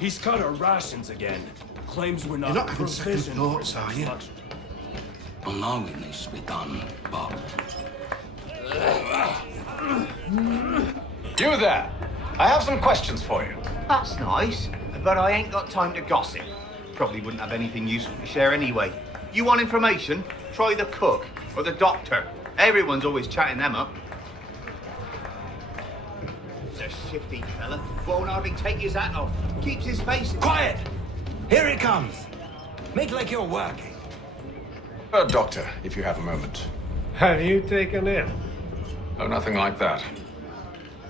He's cut our rations again. Claims we're not You're not having second provisioned thoughts, for are you? luxury. I know it needs to be done, but... You there! I have some questions for you. That's nice, but I ain't got time to gossip. Probably wouldn't have anything useful to share anyway. You want information? Try the cook or the doctor. Everyone's always chatting them up. It's a shifty fella. Won't hardly take his hat off. Keeps his face... Quiet! Here he comes. Make like you're working. Doctor, if you have a moment. Have you taken in? Oh, nothing like that.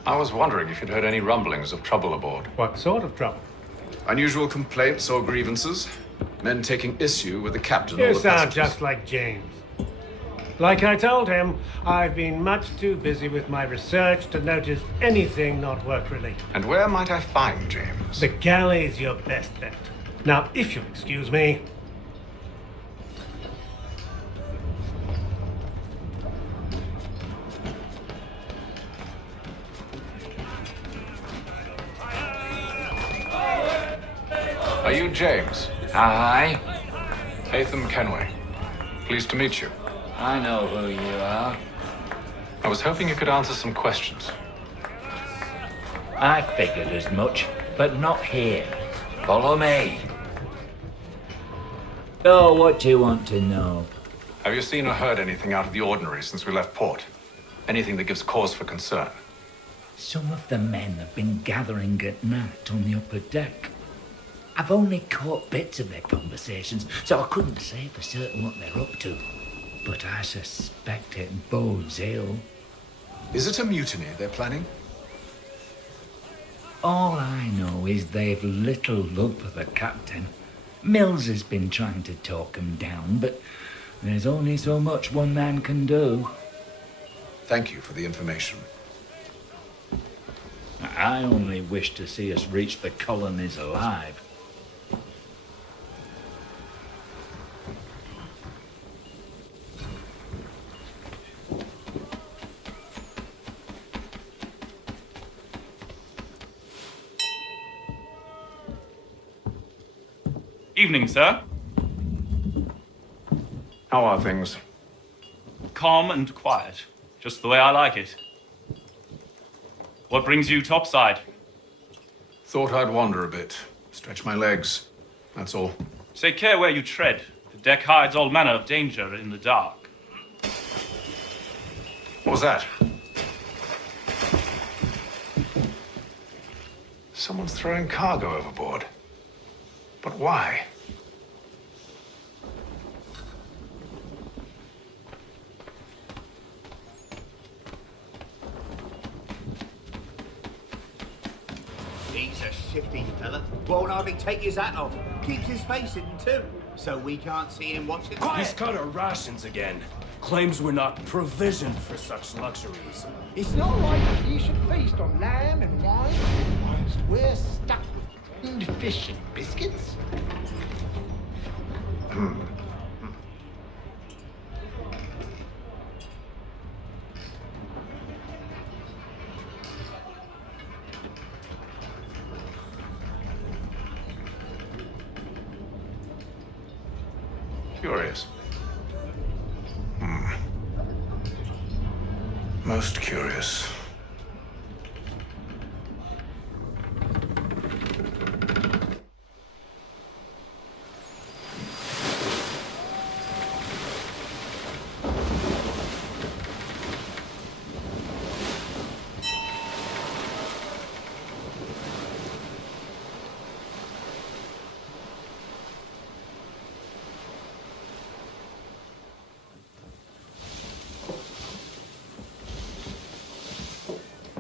I was wondering if you'd heard any rumblings of trouble aboard. What sort of trouble? Unusual complaints or grievances? Men taking issue with the captain or You the sound passengers? just like James. Like I told him, I've been much too busy with my research to notice anything not work-related. And where might I find James? The galley's your best bet. Now, if you'll excuse me... Are you James? Aye, Hatham Kenway. Pleased to meet you. I know who you are. I was hoping you could answer some questions. I figured as much, but not here. Follow me. So, what do you want to know? Have you seen or heard anything out of the ordinary since we left port? Anything that gives cause for concern? Some of the men have been gathering at night on the upper deck. I've only caught bits of their conversations, so I couldn't say for certain what they're up to. But I suspect it bodes ill. Is it a mutiny they're planning? All I know is they've little love for the captain. Mills has been trying to talk him down, but there's only so much one man can do. Thank you for the information. I only wish to see us reach the colonies alive. Evening, sir. How are things? Calm and quiet. Just the way I like it. What brings you topside? Thought I'd wander a bit. Stretch my legs. That's all. Take care where you tread. The deck hides all manner of danger in the dark. What was that? Someone's throwing cargo overboard. But why? He's a shifty fella. Won't hardly take his hat off. Keeps his face hidden too, so we can't see him watching. He's cut our rations again. Claims we're not provisioned for such luxuries. It's not right that he should feast on lamb and wine whilst we're stuck with tinned fish and biscuits. Curious. Most curious.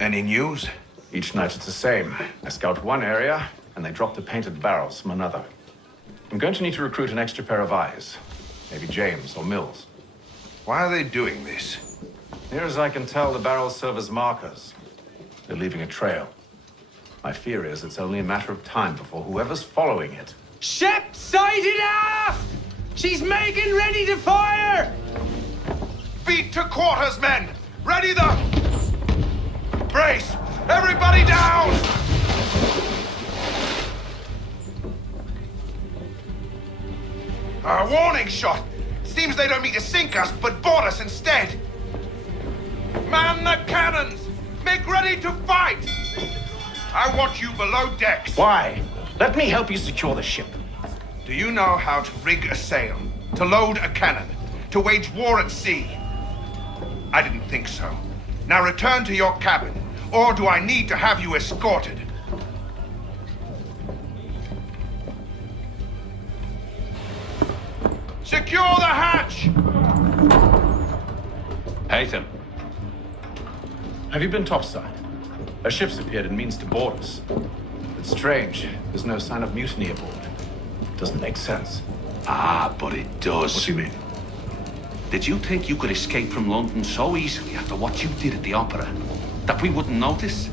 Any news? Each night it's the same. I scout one area, and they drop the painted barrels from another. I'm going to need to recruit an extra pair of eyes. Maybe James or Mills. Why are they doing this? Near as I can tell, the barrels serve as markers. They're leaving a trail. My fear is it's only a matter of time before whoever's following it... Ship sighted aft! She's making ready to fire! Beat to quarters, men! Ready the... Brace! Everybody down! A warning shot! Seems they don't mean to sink us, but board us instead. Man the cannons! Make ready to fight! I want you below decks. Why? Let me help you secure the ship. Do you know how to rig a sail? To load a cannon? To wage war at sea? I didn't think so. Now return to your cabin, or do I need to have you escorted? Secure the hatch! Haytham. Have you been topside? A ship's appeared and means to board us. It's strange. There's no sign of mutiny aboard. Doesn't make sense. Ah, but it does. What do you mean? Did you think you could escape from London so easily after what you did at the opera? That we wouldn't notice?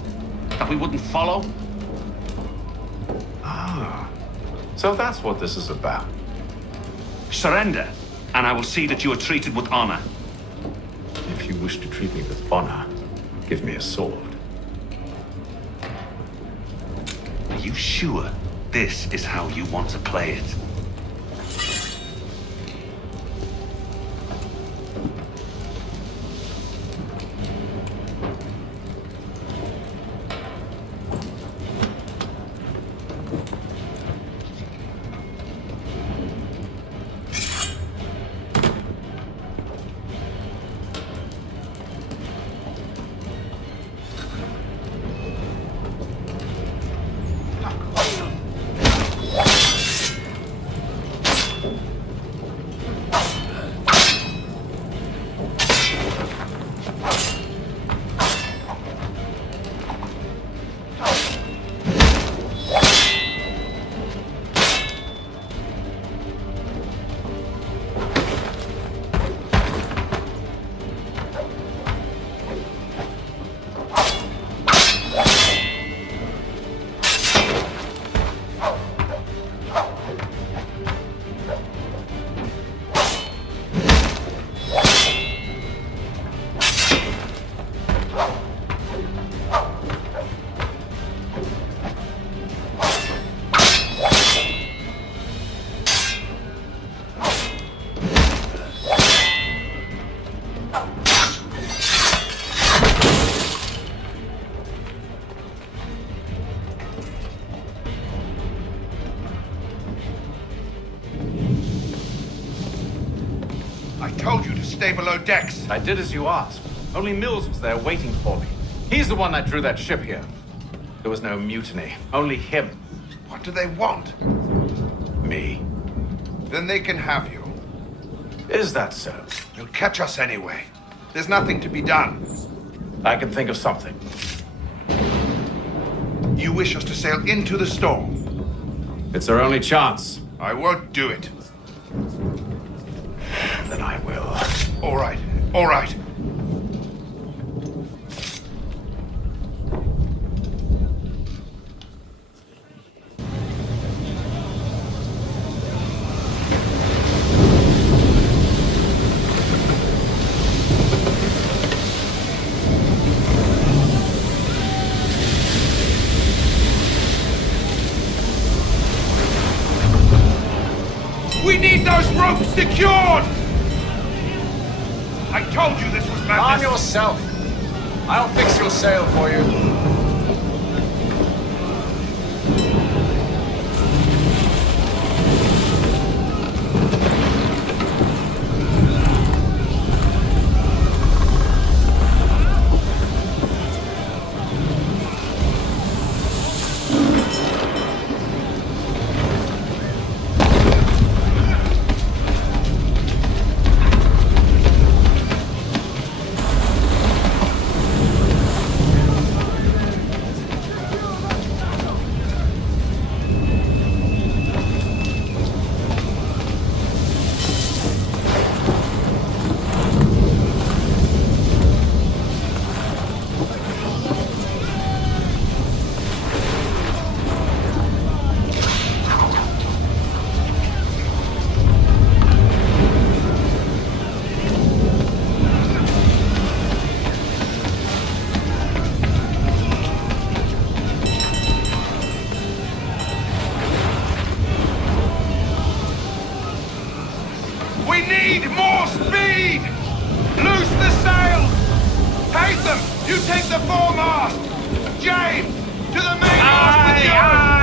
That we wouldn't follow? Ah. So that's what this is about. Surrender, and I will see that you are treated with honor. If you wish to treat me with honor, give me a sword. Are you sure this is how you want to play it? I told you to stay below decks. I did as you asked. Only Mills was there waiting for me. He's the one that drew that ship here. There was no mutiny. Only him. What do they want? Me. Then they can have you. Is that so? They'll catch us anyway. There's nothing to be done. I can think of something. You wish us to sail into the storm. It's our only chance. I won't do it. Then I will. All right, all right. We need those ropes secured! I told you this was madness. Arm yourself. I'll fix your sail for you. We need more speed! Loose the sails! Haytham, you take the foremast! James, to the mainmast with you!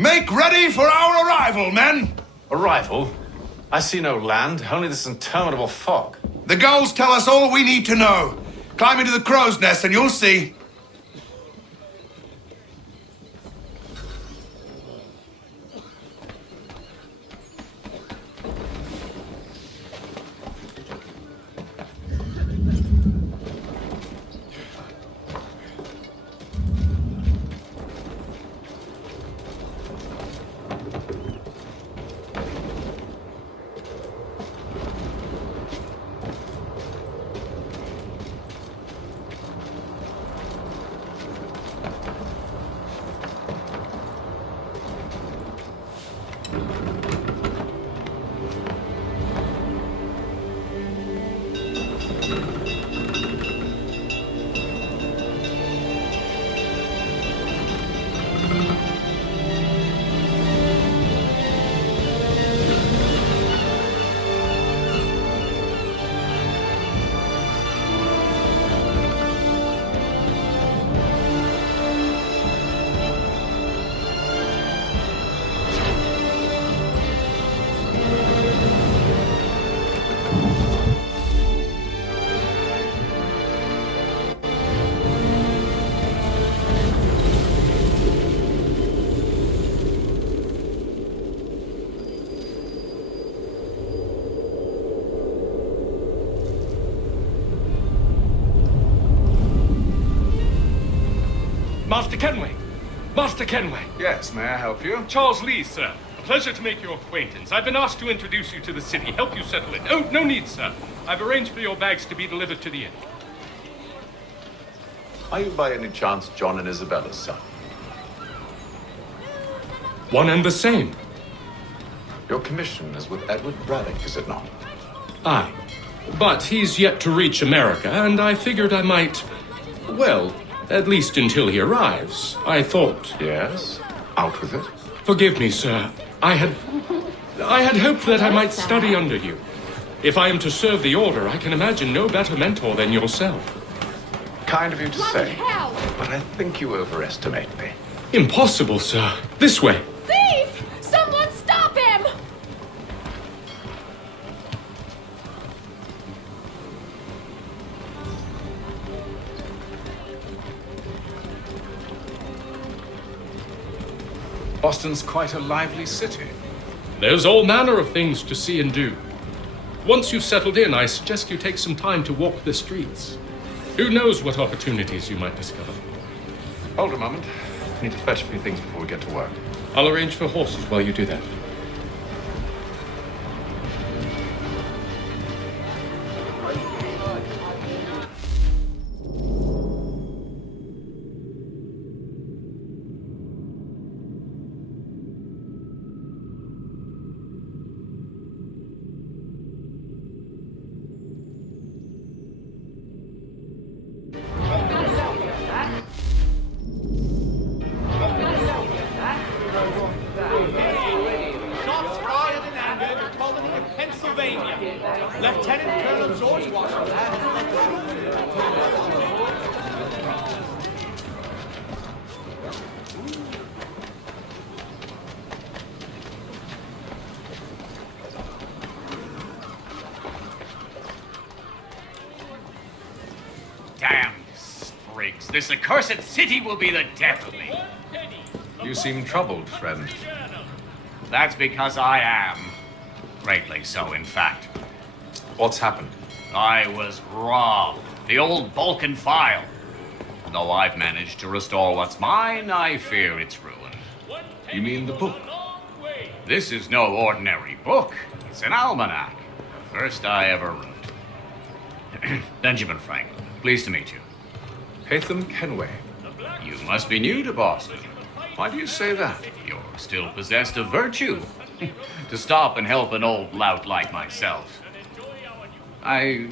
Make ready for our arrival, men! Arrival? I see no land, only this interminable fog. The gulls tell us all we need to know. Climb into the crow's nest and you'll see. Master Kenway! Master Kenway! Yes, may I help you? Charles Lee, sir. pleasure to make your acquaintance. I've been asked to introduce you to the city, help you settle in. Oh, no need, sir. I've arranged for your bags to be delivered to the inn. Are you by any chance John and Isabella's son? One and the same. Your commission is with Edward Braddock, is it not? Aye. But he's yet to reach America, and I figured I might... Well, at least until he arrives. I thought... Yes? Out with it. Forgive me, sir. I had hoped that I might study under you. If I am to serve the Order, I can imagine no better mentor than yourself. Kind of you to say, but I think you overestimate me. Impossible, sir. This way. Thief! Someone stop him! Boston's quite a lively city. There's all manner of things to see and do. Once you've settled in, I suggest you take some time to walk the streets. Who knows what opportunities you might discover. Hold a moment. I need to fetch a few things before we get to work. I'll arrange for horses while you do that. Shots fired in anger in the colony of Pennsylvania. Lieutenant Colonel George Washington. Damn sprigs. This accursed city will be the death of me. You seem troubled, friend. That's because I am. Greatly so, in fact. What's happened? I was robbed. The old Balkan file. Though I've managed to restore what's mine, I fear it's ruined. You mean the book? This is no ordinary book. It's an almanac. The first I ever wrote. Benjamin Franklin, pleased to meet you. Hatham Kenway. You must be new to Boston. Why do you say that? You're still possessed of virtue. To stop and help an old lout like myself. I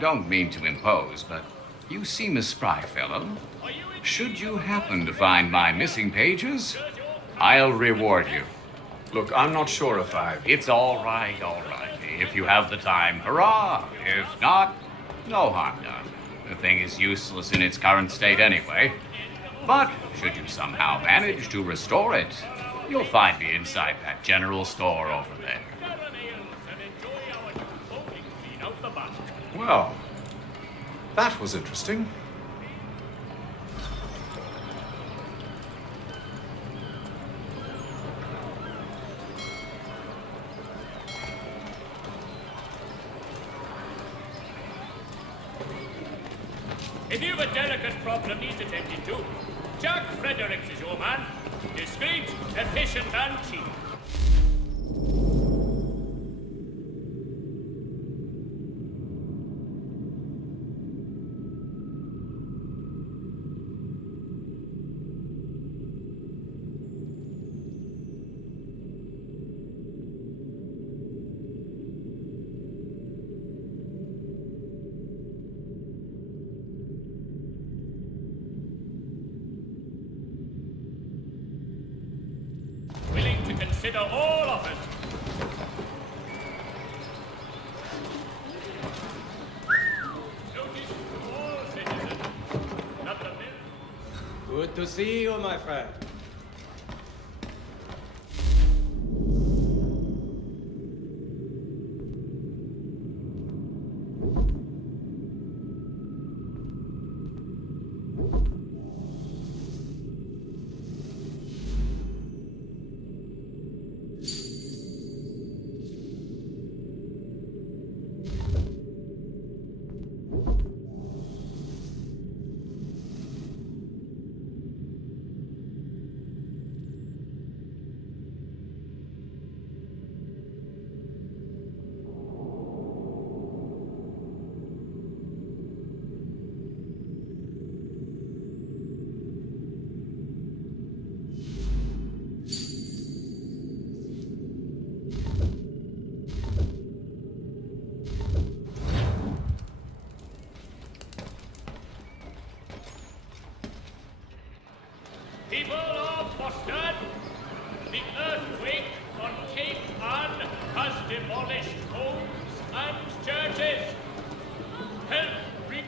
don't mean to impose, but you seem a spry fellow. Should you happen to find my missing pages, I'll reward you. Look, I'm not sure if It's all right, all right. If you have the time, hurrah! If not, no harm done. The thing is useless in its current state anyway. But should you somehow manage to restore it, you'll find me inside that general store over there. Well, that was interesting. If you've a delicate problem needs attending to, Jack Fredericks is your man. Discreet, efficient, and cheap. Willing to consider all of it. Notice to all citizens that the bill... Good to see you, my friend. fostered. The earthquake on Cape Ann has demolished homes and churches. Help reach.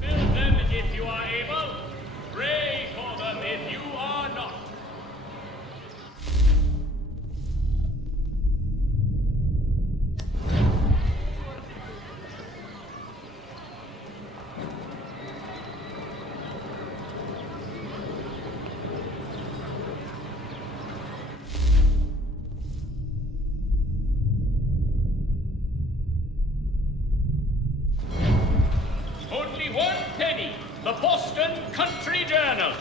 Build them if you are able. Pray for them if you are not. Only one penny. The Boston Country Journal.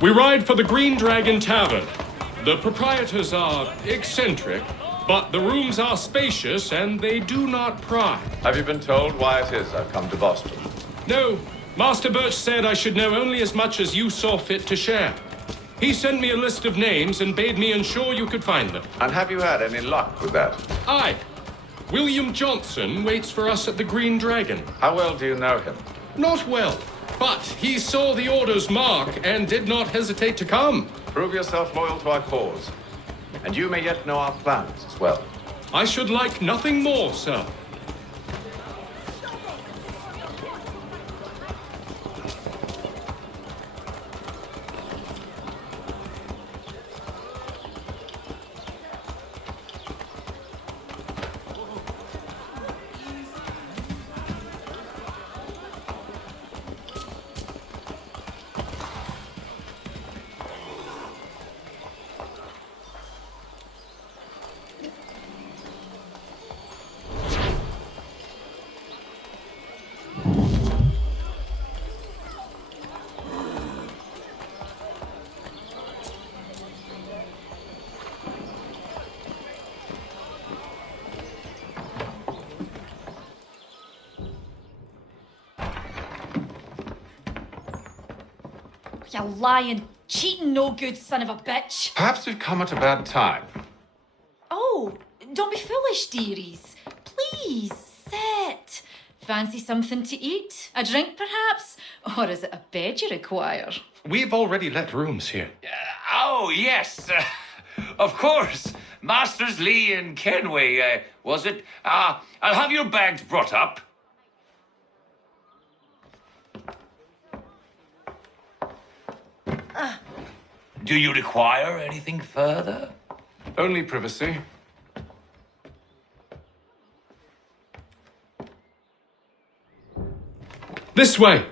We ride for the Green Dragon Tavern. The proprietors are eccentric, but the rooms are spacious and they do not pry. Have you been told why it is I've come to Boston? No, Master Birch said I should know only as much as you saw fit to share. He sent me a list of names and bade me ensure you could find them. And have you had any luck with that? Aye. William Johnson waits for us at the Green Dragon. How well do you know him? Not well, but he saw the order's mark and did not hesitate to come. Prove yourself loyal to our cause. And you may yet know our plans as well. I should like nothing more, sir. You lying, cheating, no good son of a bitch. Perhaps we've come at a bad time. Oh, don't be foolish, dearies. Please, sit. Fancy something to eat? A drink, perhaps? Or is it a bed you require? We've already let rooms here. Oh, yes. Of course. Masters Lee and Kenway, was it? I'll have your bags brought up. Do you require anything further? Only privacy. This way.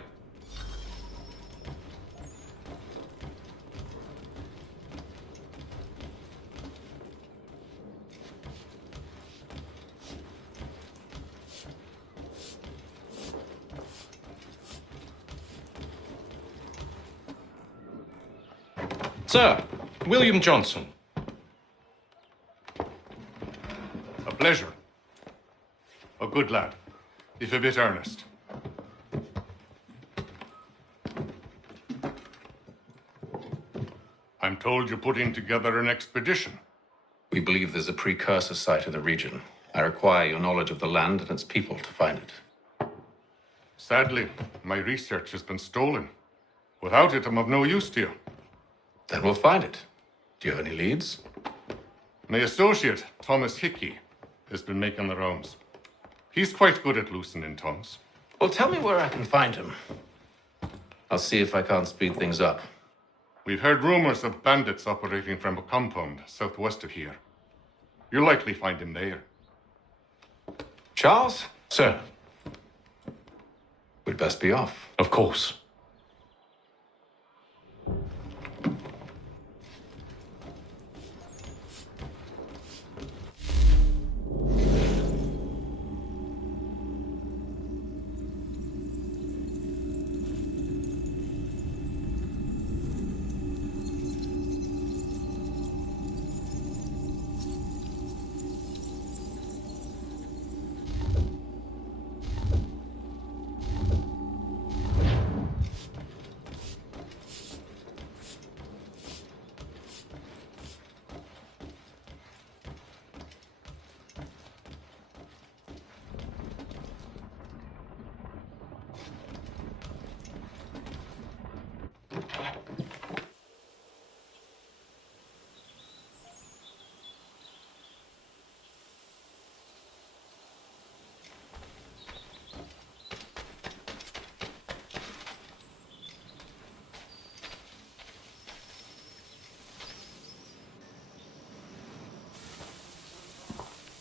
Sir, William Johnson. A pleasure. A good lad, if a bit earnest. I'm told you're putting together an expedition. We believe there's a precursor site in the region. I require your knowledge of the land and its people to find it. Sadly, my research has been stolen. Without it, I'm of no use to you. Then we'll find it. Do you have any leads? My associate, Thomas Hickey, has been making the rounds. He's quite good at loosening tongues. Well, tell me where I can find him. I'll see if I can't speed things up. We've heard rumors of bandits operating from a compound southwest of here. You'll likely find him there. Charles? Sir. We'd best be off. Of course.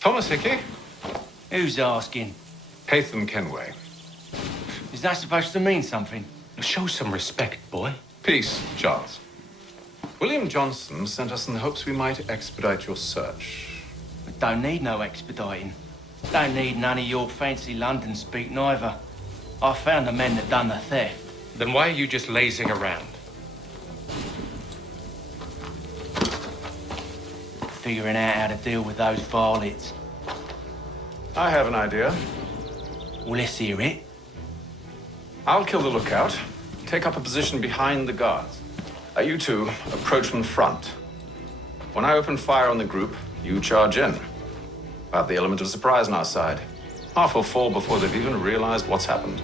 Thomas Hickey? Who's asking? Haytham Kenway. Is that supposed to mean something? Show some respect, boy. Peace, Charles. William Johnson sent us in the hopes we might expedite your search. We don't need no expediting. Don't need none of your fancy London speak neither. I found the men that done the theft. Then why are you just lazing around? Figuring out how to deal with those varlets. I have an idea. Well, let's hear it. I'll kill the lookout, take up a position behind the guards. You two approach from the front. When I open fire on the group, you charge in. I have the element of surprise on our side. Half will fall before they've even realized what's happened.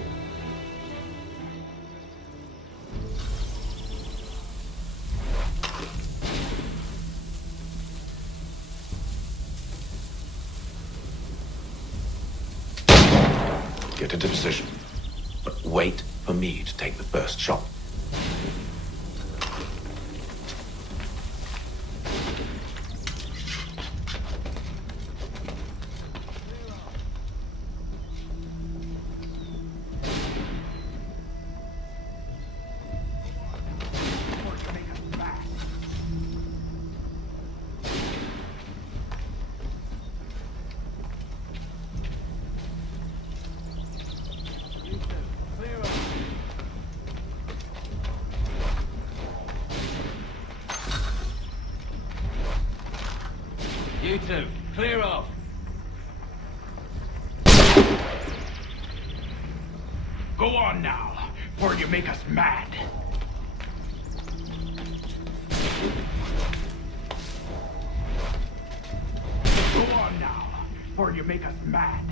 Get into position, but wait for me to take the first shot. You two, clear off. Go on now, before you make us mad. Go on now, before you make us mad.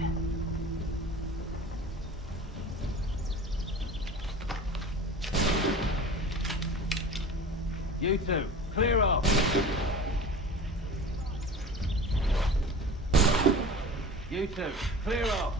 You two, clear off. You two, clear off.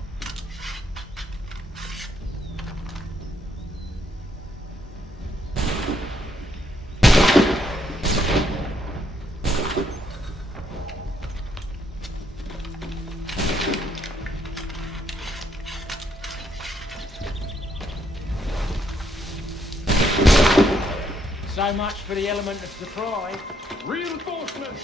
So much for the element of surprise. Reinforcements!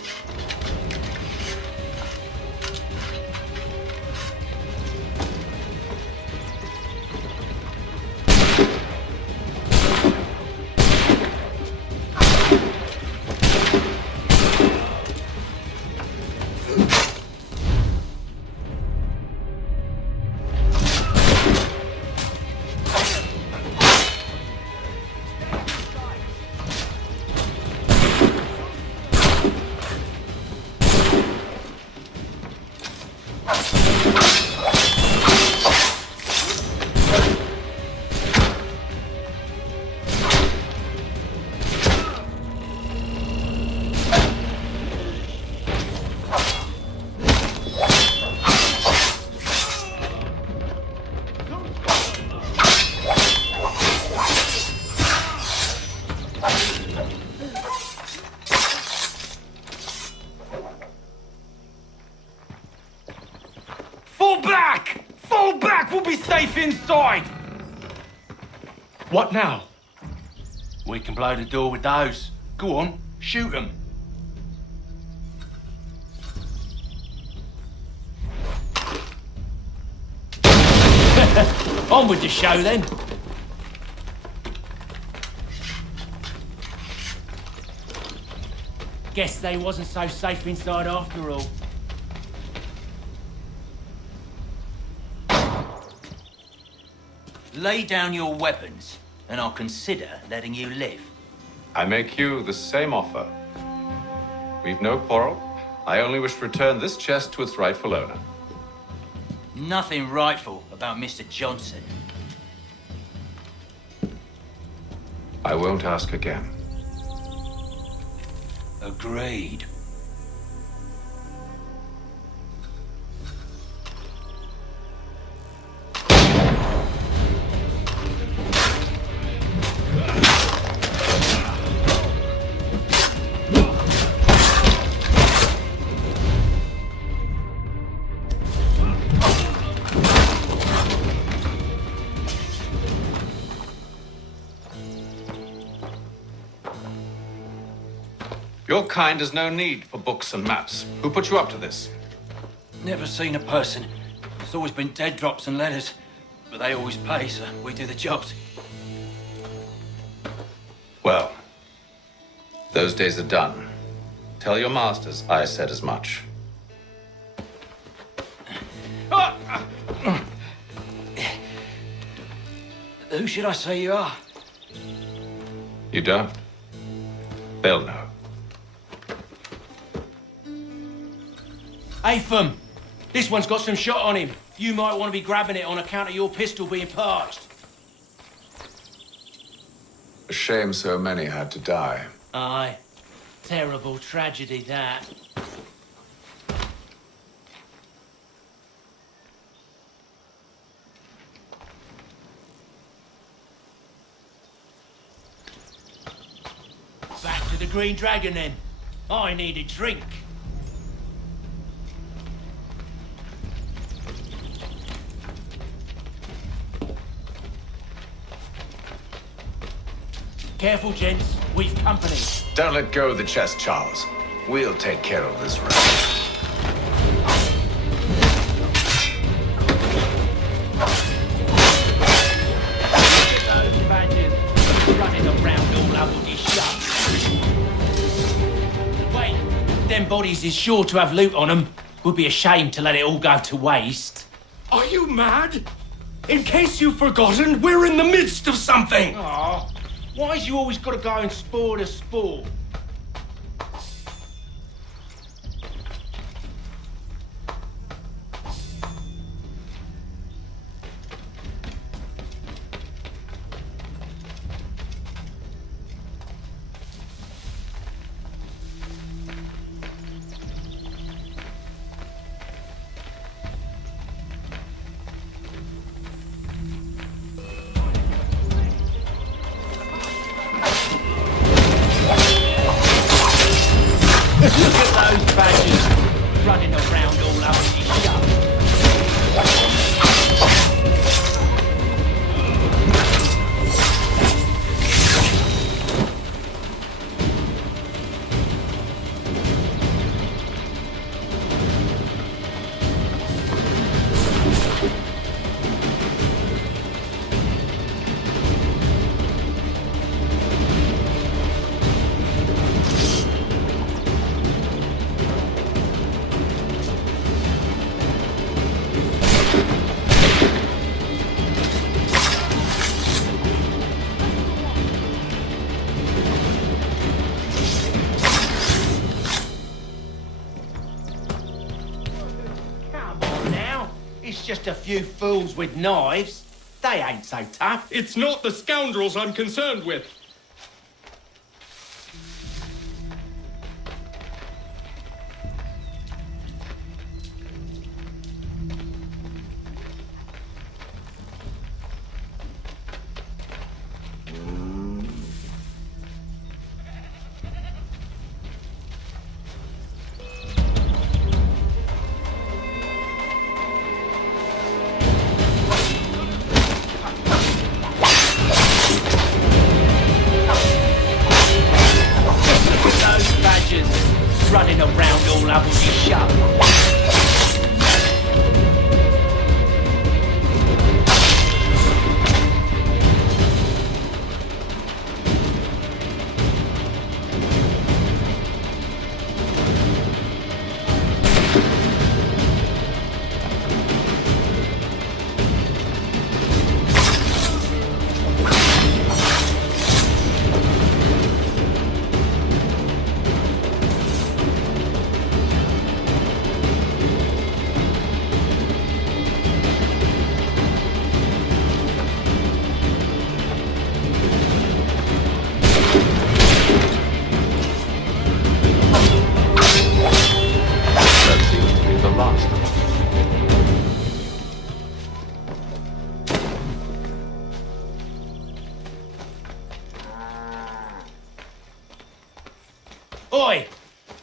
Fall back! Fall back! We'll be safe inside! What now? We can blow the door with those. Go on, shoot them. On with the show then. Guess they wasn't so safe inside after all. Lay down your weapons, and I'll consider letting you live. I make you the same offer. We've no quarrel. I only wish to return this chest to its rightful owner. Nothing rightful about Mr. Johnson. I won't ask again. Agreed. Your kind has no need for books and maps. Who put you up to this? Never seen a person. It's always been dead drops and letters. But they always pay, so we do the jobs. Well, those days are done. Tell your masters I said as much. Who should I say you are? You don't? They'll know. Hey, Thum. This one's got some shot on him. You might want to be grabbing it on account of your pistol being parched. A shame so many had to die. Aye. Terrible tragedy, that. Back to the Green Dragon, then. I need a drink. Careful, gents. We've company. Don't let go of the chest, Charles. We'll take care of this rest. Those badgers running around all bloody shut. Wait, them bodies is sure to have loot on them. Would be a shame to let it all go to waste. Are you mad? In case you've forgotten, we're in the midst of something! Aw, why's you always got to go and spoil the sport? Look at those badgers running around all over the shop. It's just a few fools with knives. They ain't so tough. It's not the scoundrels I'm concerned with. Running around all over the shop. Oi!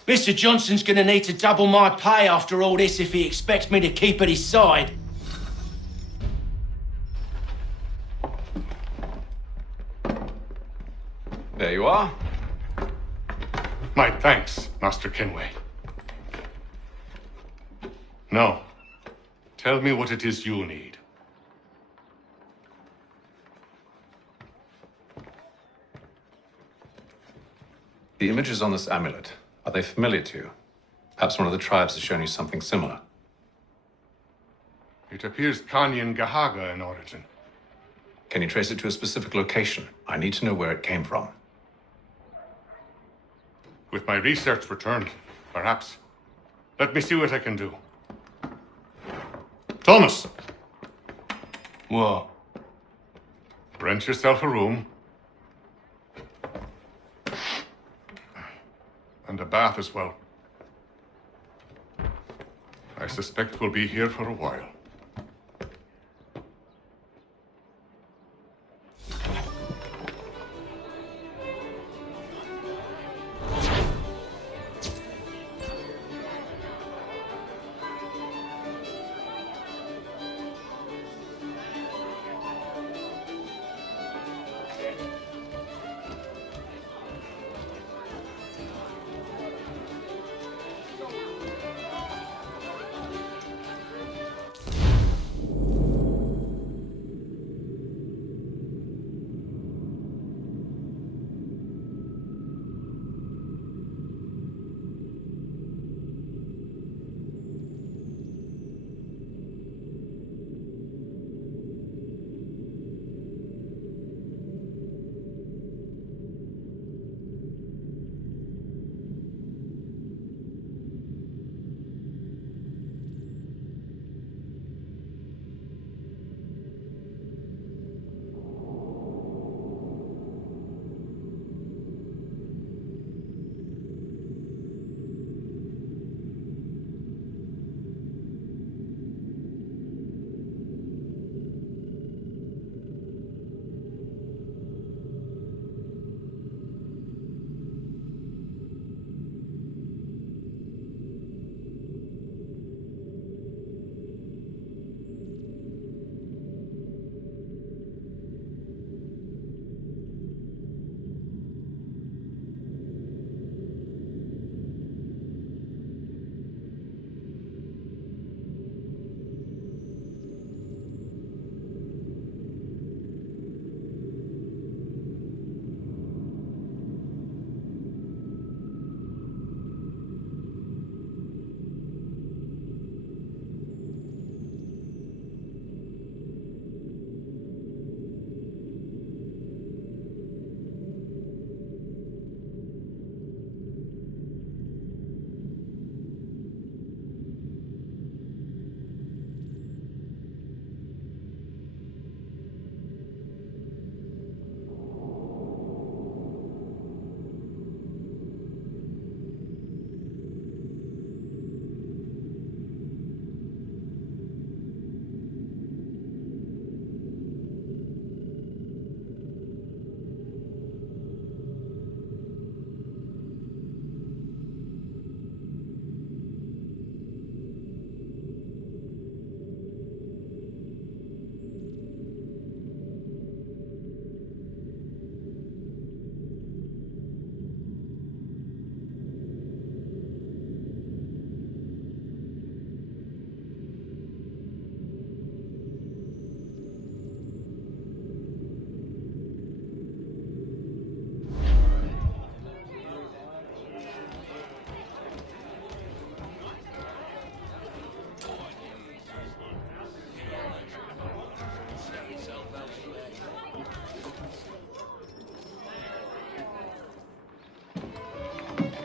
Mr. Johnson's gonna need to double my pay after all this if he expects me to keep at his side. There you are. My thanks, Master Kenway. Now, tell me what it is you need. The images on this amulet, are they familiar to you? Perhaps one of the tribes has shown you something similar. It appears Kanyan Gahaga in origin. Can you trace it to a specific location? I need to know where it came from. With my research returned, perhaps. Let me see what I can do. Thomas! What? Rent yourself a room. And a bath as well. I suspect we'll be here for a while.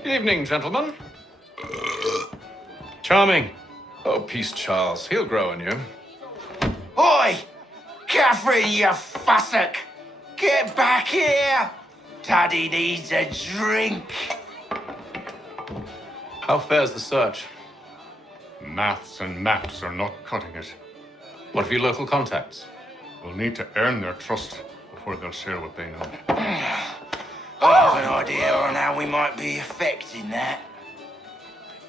Evening, gentlemen. Charming. Oh, peace, Charles. He'll grow on you. Oi! Catherine, you fussock! Get back here! Taddy needs a drink. How fares the search? Maths and maps are not cutting it. What of your local contacts? We'll need to earn their trust before they'll share what they know. I have an idea on how we might be affecting that.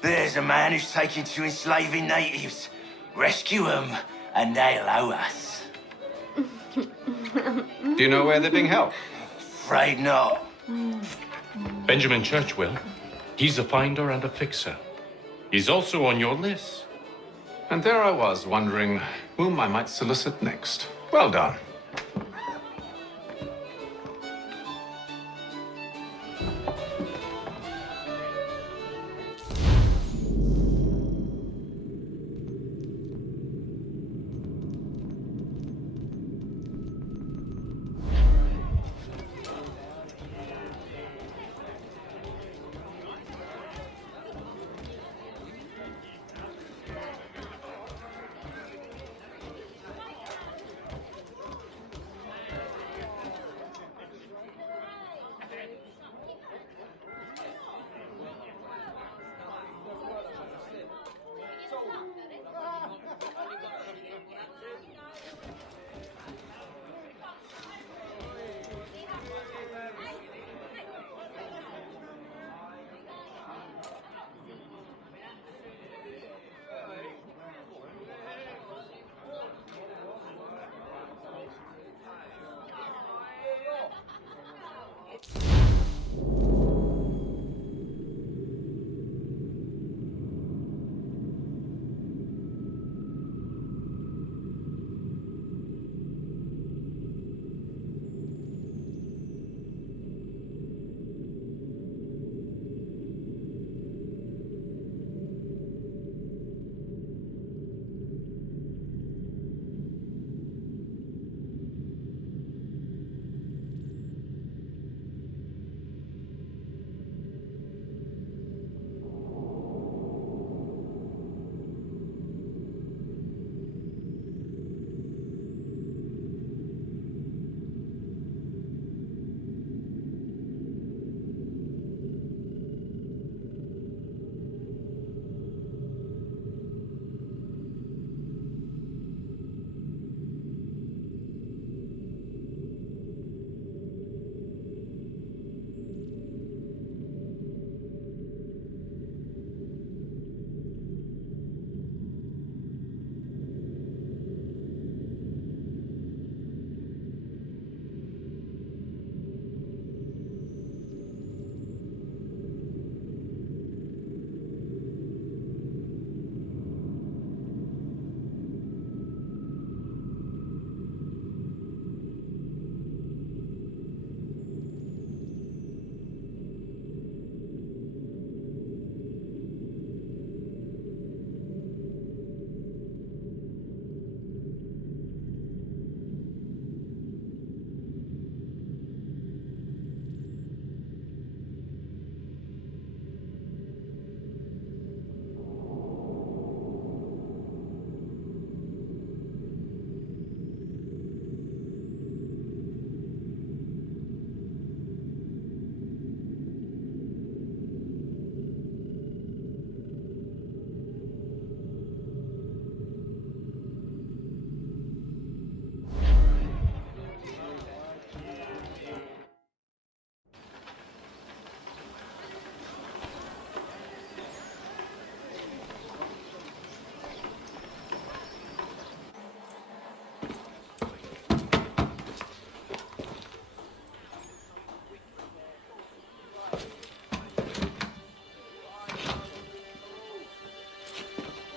There's a man who's taken to enslaving natives. Rescue them, and they'll owe us. Do you know where they're being held? Afraid not. Benjamin Church will. He's a finder and a fixer. He's also on your list. And there I was, wondering whom I might solicit next. Well done.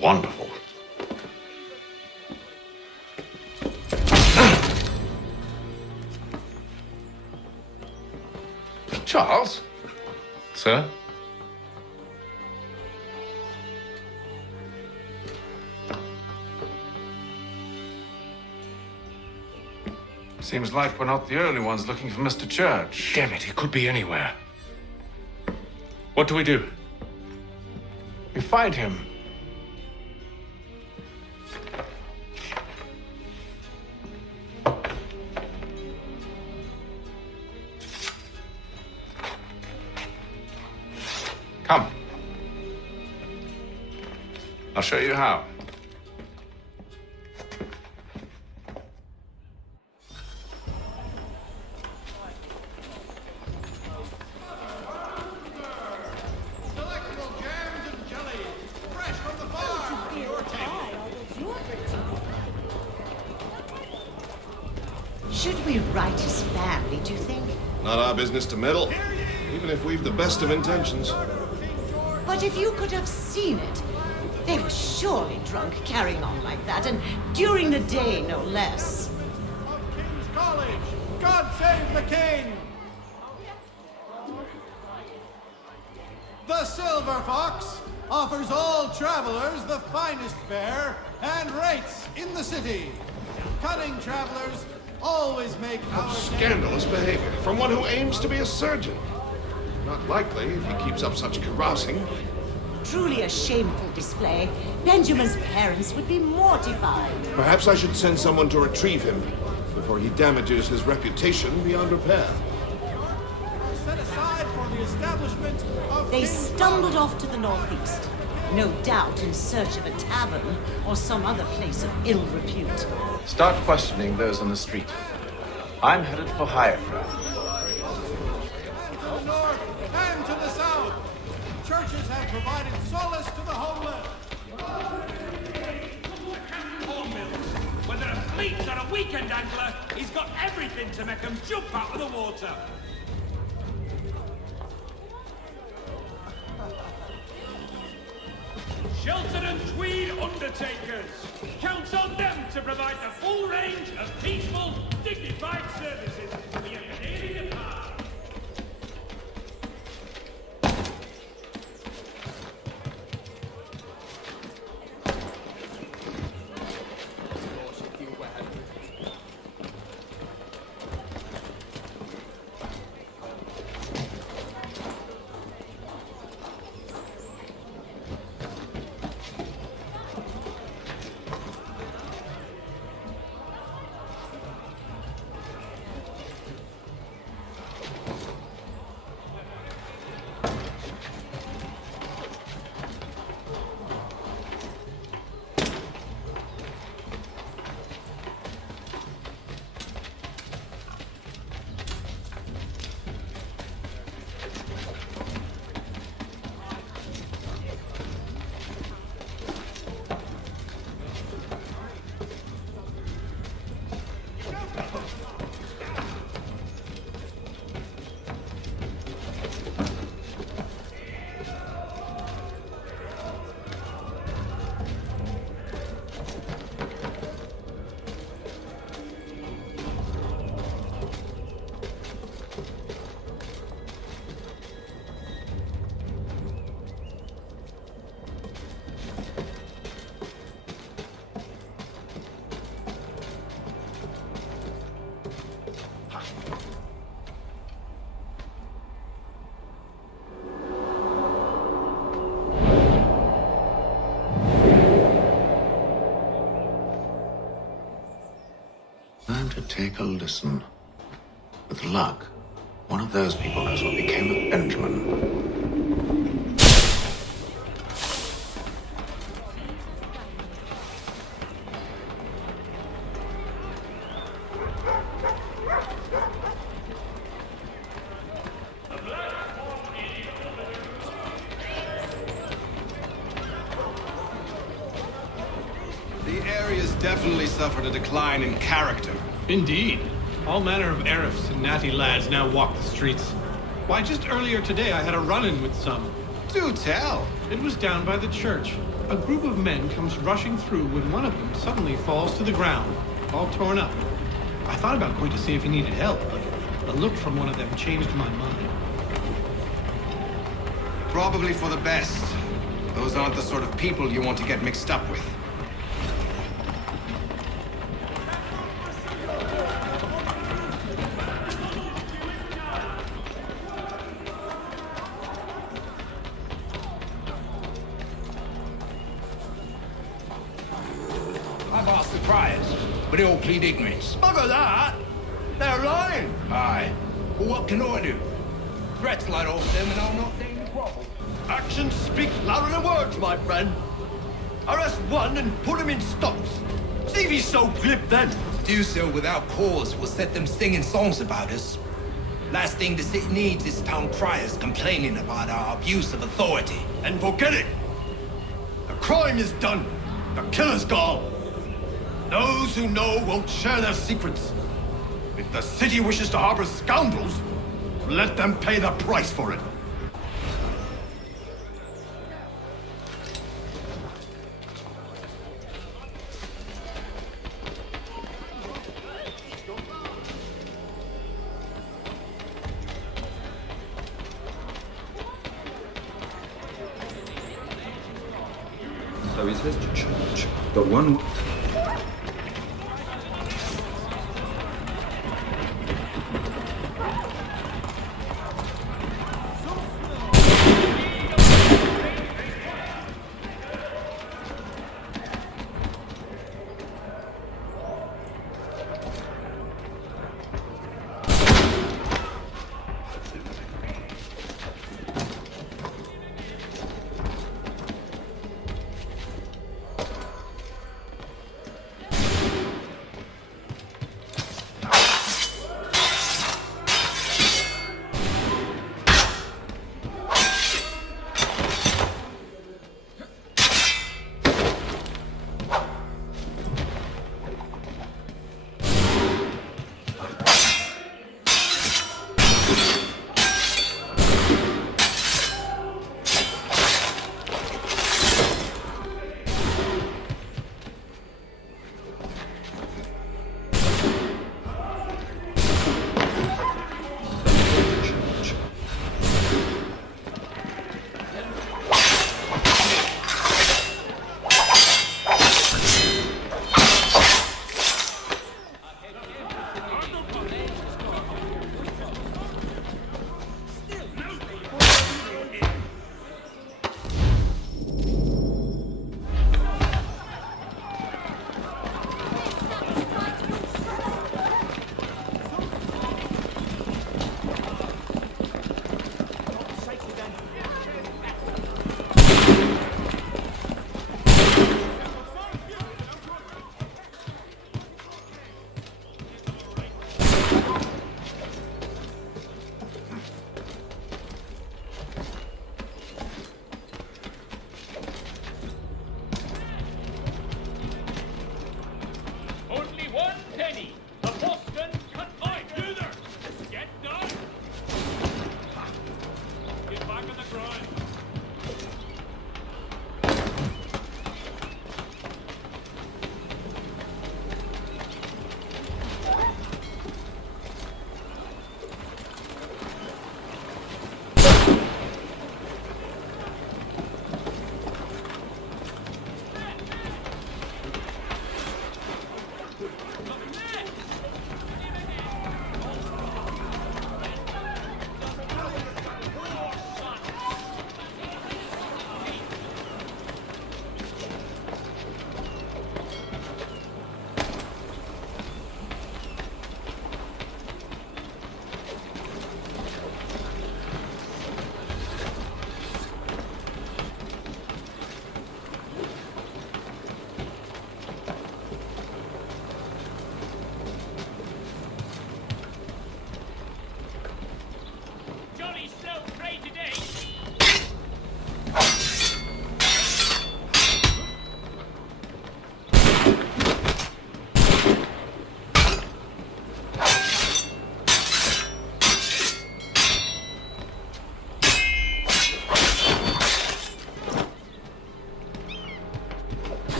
Wonderful. Charles? Sir? Seems like we're not the only ones looking for Mr. Church. Damn it, he could be anywhere. What do we do? We find him. Come. I'll show you how. Should we write his family, do you think? Not our business to meddle, even if we've the best of intentions. But if you could have seen it, they were surely drunk carrying on like that, and during the day, no less. King's College! God save the king! The Silver Fox offers all travelers the finest fare and rates in the city. Cunning travelers always make our Scandalous behavior from one who aims to be a surgeon. Not likely if he keeps up such carousing. Truly a shameful display. Benjamin's parents would be mortified. Perhaps I should send someone to retrieve him before he damages his reputation beyond repair. set aside for the establishment of They stumbled off to the northeast, no doubt in search of a tavern or some other place of ill repute. Start questioning those on the street. I'm headed for higher ground. to the north and to the south. Churches have provided solace to the homeless. Poor Mills. Whether a fleet or a weekend angler, he's got everything to make him jump out of the water. Shelton and Tweed Undertakers. Counts on them to provide the full range of peaceful, dignified services for your Canadian department. Time to take a listen. With luck, one of those people knows what became of Benjamin. The area's definitely suffered a decline in character. Indeed. All manner of Arifs and natty lads now walk the streets. Why, just earlier today I had a run-in with some. Do tell. It was down by the church. A group of men comes rushing through when one of them suddenly falls to the ground, all torn up. I thought about going to see if he needed help, but a look from one of them changed my mind. Probably for the best. Those aren't the sort of people you want to get mixed up with. I've asked the criers, but they all plead ignorance. Bugger that! They're lying! Aye. Well, what can I do? Threats light off them and I'll not deign to grovel. Actions speak louder than words, my friend. Arrest one and put him in stocks. See if he's so glib then. To do so without cause will set them singing songs about us. Last thing the city needs is town criers complaining about our abuse of authority. And forget it. The crime is done. The killer's gone. Those who know won't share their secrets. If the city wishes to harbor scoundrels, let them pay the price for it. So he says to church, but one...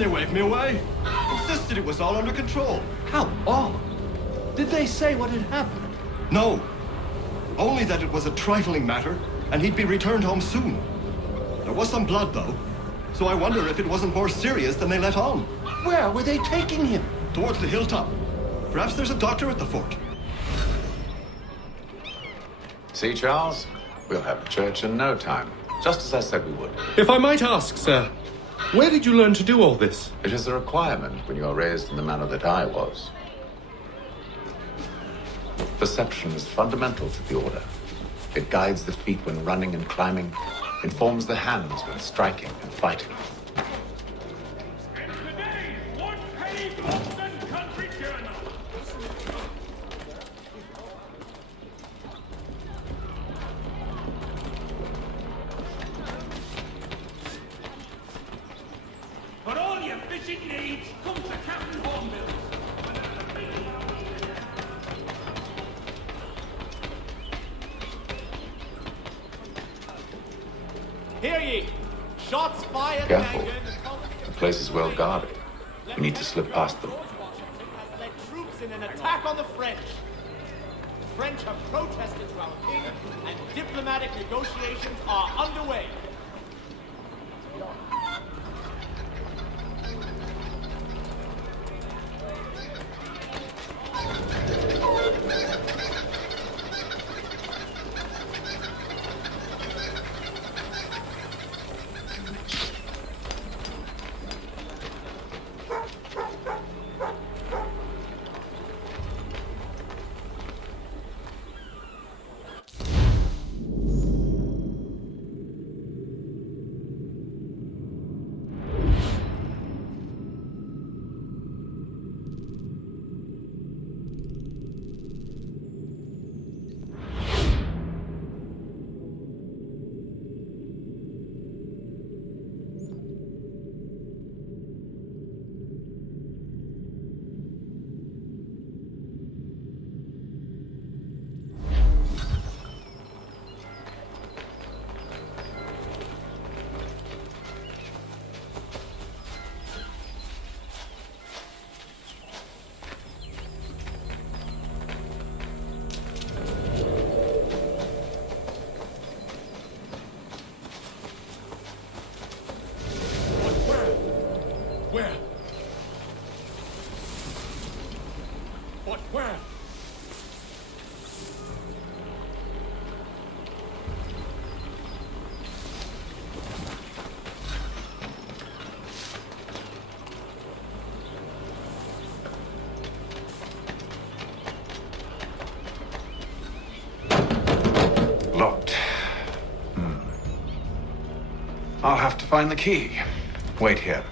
they waved me away. Insisted it was all under control. How odd. Did they say what had happened? No. Only that it was a trifling matter, and he'd be returned home soon. There was some blood, though. So I wonder if it wasn't more serious than they let on. Where were they taking him? Towards the hilltop. Perhaps there's a doctor at the fort. See, Charles? We'll have church in no time. Just as I said we would. If I might ask, sir, where did you learn to do all this? It is a requirement when you are raised in the manner that I was. Perception is fundamental to the order. It guides the feet when running and climbing, informs the hands when striking and fighting. For all your fishing needs, come to Captain Hornbill's. Hear ye! Shots fired Careful. in anger. The place is well guarded. We need to slip past them. Has led troops in an attack on the French. The French have protested to our king, and diplomatic negotiations are underway. Where? What? Where? Locked. I'll have to find the key. Wait here.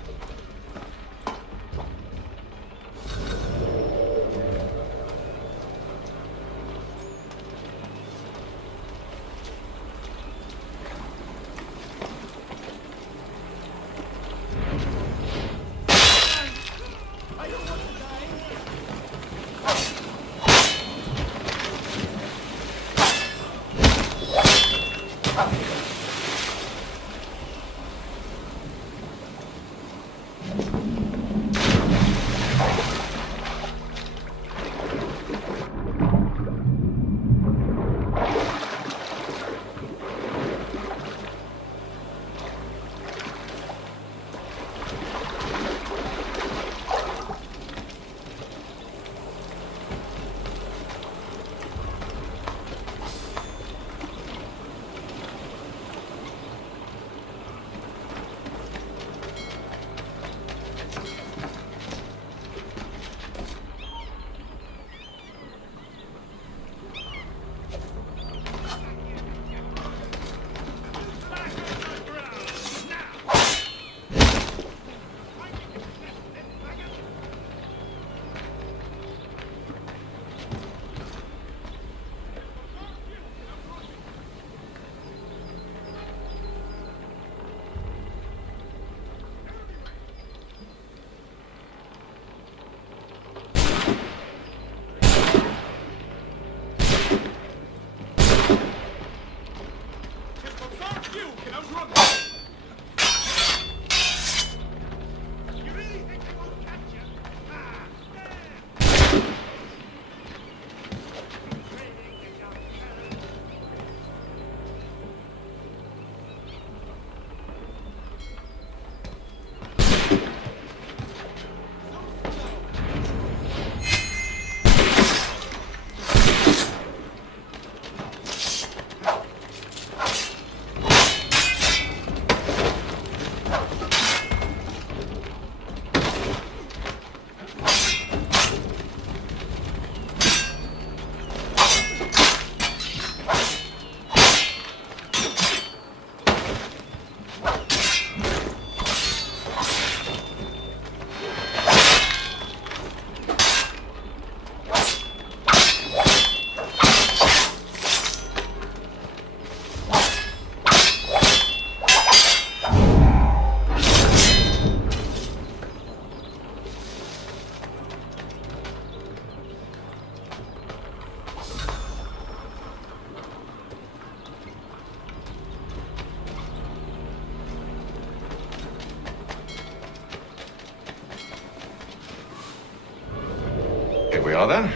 we are then.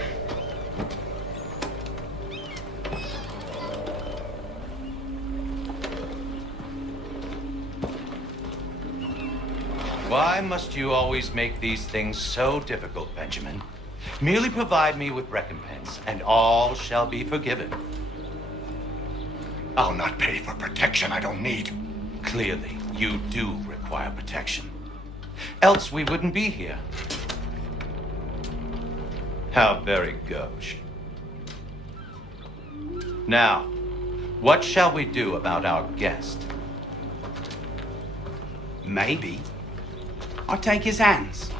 Why must you always make these things so difficult, Benjamin? Merely provide me with recompense, and all shall be forgiven. I'll not pay for protection I don't need. Clearly, you do require protection. Else we wouldn't be here. How very gauche. Now, what shall we do about our guest? Maybe I'll take his hands,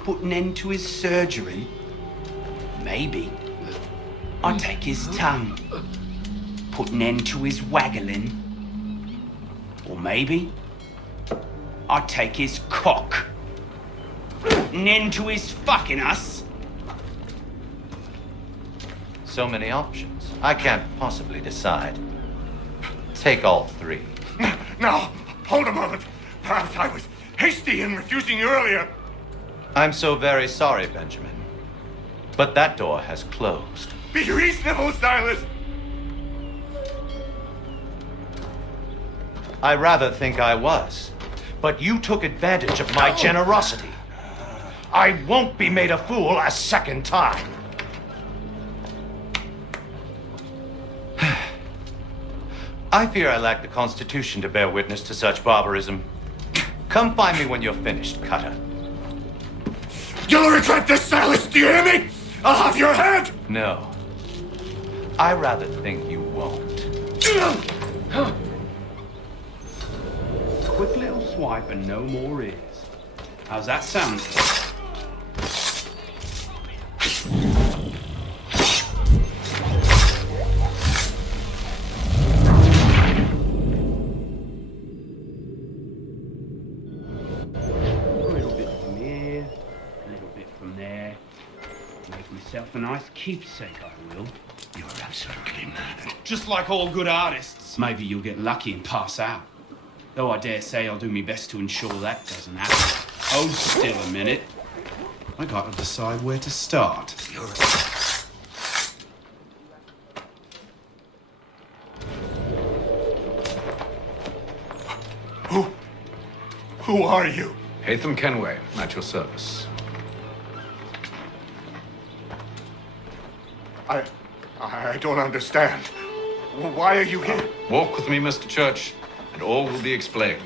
put an end to his surgery. Maybe I'll take his tongue, put an end to his waggling. Or maybe I'll take his cock, put an end to his fucking us. So many options. I can't possibly decide. Take all three. Now, hold a moment. Perhaps I was hasty in refusing you earlier. I'm so very sorry, Benjamin. But that door has closed. Be reasonable, Silas. I rather think I was. But you took advantage of my generosity. I won't be made a fool a second time. I fear I lack the constitution to bear witness to such barbarism. Come find me when you're finished, Cutter. You'll regret this, Silas. Do you hear me? I'll have your head. No. I rather think you won't. Quick little swipe and no more is. How's that sound? Myself a nice keepsake, I will. You're absolutely mad. Just like all good artists. Maybe you'll get lucky and pass out. Though I dare say I'll do my best to ensure that doesn't happen. Hold still a minute. I gotta decide where to start. Who are you? Hatham Kenway, at your service. I don't understand. Why are you here? Walk with me, Mr. Church, and all will be explained.